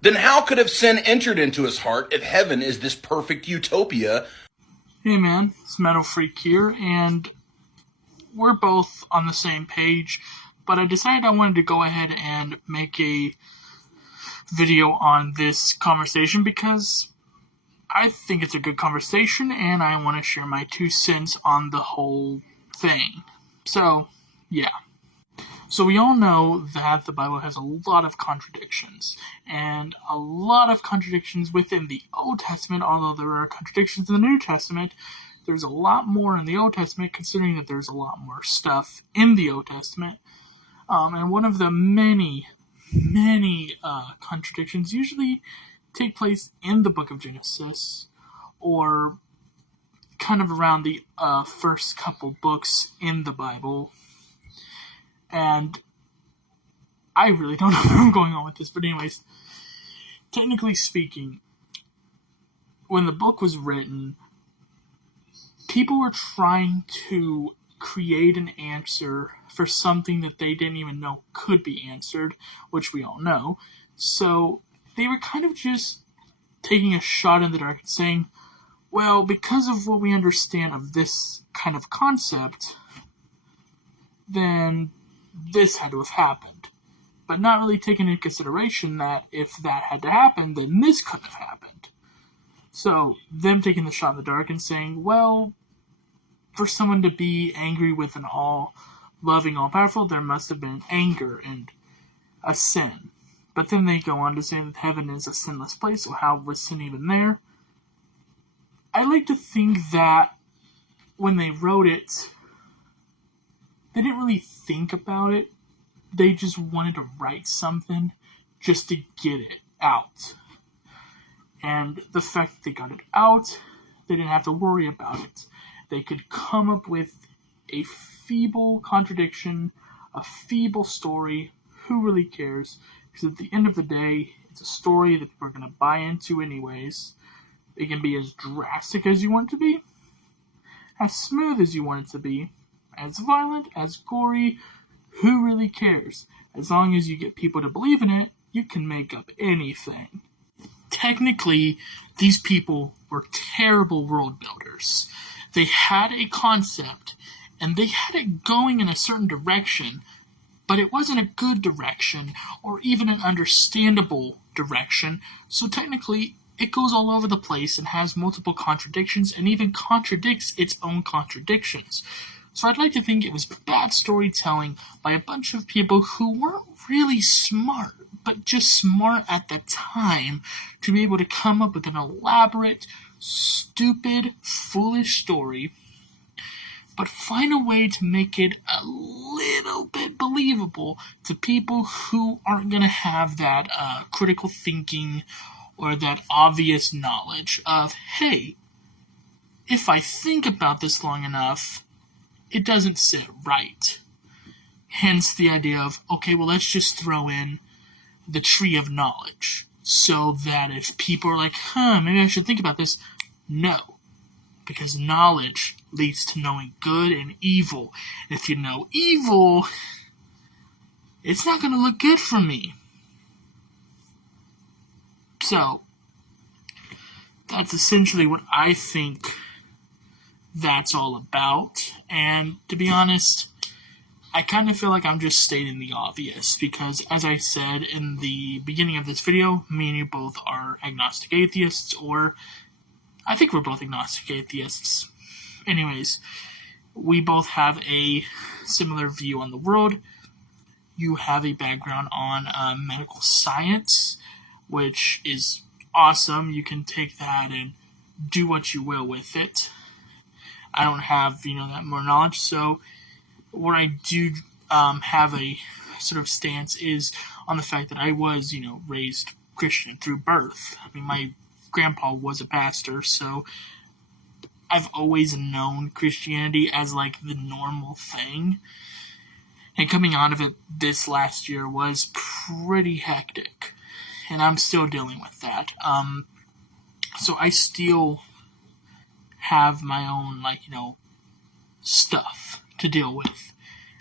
Then how could have sin entered into his heart if heaven is this perfect utopia? Hey man, it's Metal Freak here, and we're both on the same page, but I decided I wanted to go ahead and make a video on this conversation because I think it's a good conversation and I want to share my 2 cents on the whole thing. So, yeah. So we all know that the Bible has a lot of contradictions, and a lot of contradictions within the Old Testament, although there are contradictions in the New Testament. There's a lot more in the Old Testament, considering that there's a lot more stuff in the Old Testament. And one of the many contradictions usually take place in the book of Genesis, or kind of around the first couple books in the Bible. And I really don't know where I'm going on with this, but anyways, technically speaking, when the book was written, people were trying to create an answer for something that they didn't even know could be answered, which we all know. So they were kind of just taking a shot in the dark and saying, well, because of what we understand of this kind of concept, then this had to have happened. But not really taking into consideration that if that had to happen, then this could have happened. So, them taking the shot in the dark and saying, well, for someone to be angry with an all-loving, all-powerful, there must have been anger and a sin. But then they go on to say that heaven is a sinless place, so how was sin even there? I like to think that when they wrote it, they didn't really think about it. They just wanted to write something just to get it out. And the fact that they got it out, they didn't have to worry about it. They could come up with a feeble contradiction, a feeble story. Who really cares? Because at the end of the day, it's a story that people are going to buy into anyways. It can be as drastic as you want it to be, as smooth as you want it to be, as violent, as gory. Who really cares? As long as you get people to believe in it, you can make up anything. Technically, these people were terrible world builders. They had a concept, and they had it going in a certain direction, but it wasn't a good direction, or even an understandable direction, so technically, it goes all over the place and has multiple contradictions, and even contradicts its own contradictions. So I'd like to think it was bad storytelling by a bunch of people who weren't really smart, but just smart at the time to be able to come up with an elaborate, stupid, foolish story, but find a way to make it a little bit believable to people who aren't going to have that critical thinking or that obvious knowledge of, hey, if I think about this long enough, it doesn't sit right. Hence the idea of, okay, well, let's just throw in the tree of knowledge so that if people are like, maybe I should think about this. No, because knowledge leads to knowing good and evil. And if you know evil, it's not going to look good for me. So, that's essentially what I think that's all about. And to be honest, I kind of feel like I'm just stating the obvious because, as I said in the beginning of this video, me and you both are agnostic atheists, or I think we're both agnostic atheists. Anyways, we both have a similar view on the world. You have a background on medical science, which is awesome. You can take that and do what you will with it. I don't have, that more knowledge, so what I do have a sort of stance is on the fact that I was, raised Christian through birth. I mean, my grandpa was a pastor, so I've always known Christianity as, the normal thing. And coming out of it this last year was pretty hectic. And I'm still dealing with that. So I still have my own, stuff to deal with.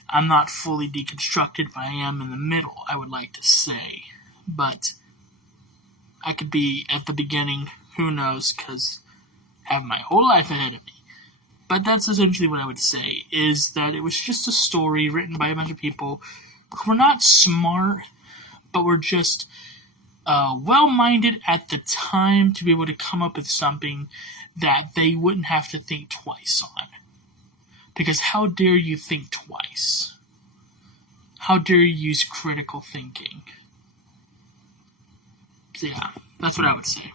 I'm not fully deconstructed, but I am in the middle, I would like to say. But I could be at the beginning, who knows, because I have my whole life ahead of me. But that's essentially what I would say, is that it was just a story written by a bunch of people who were not smart, but were just well-minded at the time to be able to come up with something that they wouldn't have to think twice on. Because how dare you think twice? How dare you use critical thinking? So yeah, that's what I would say.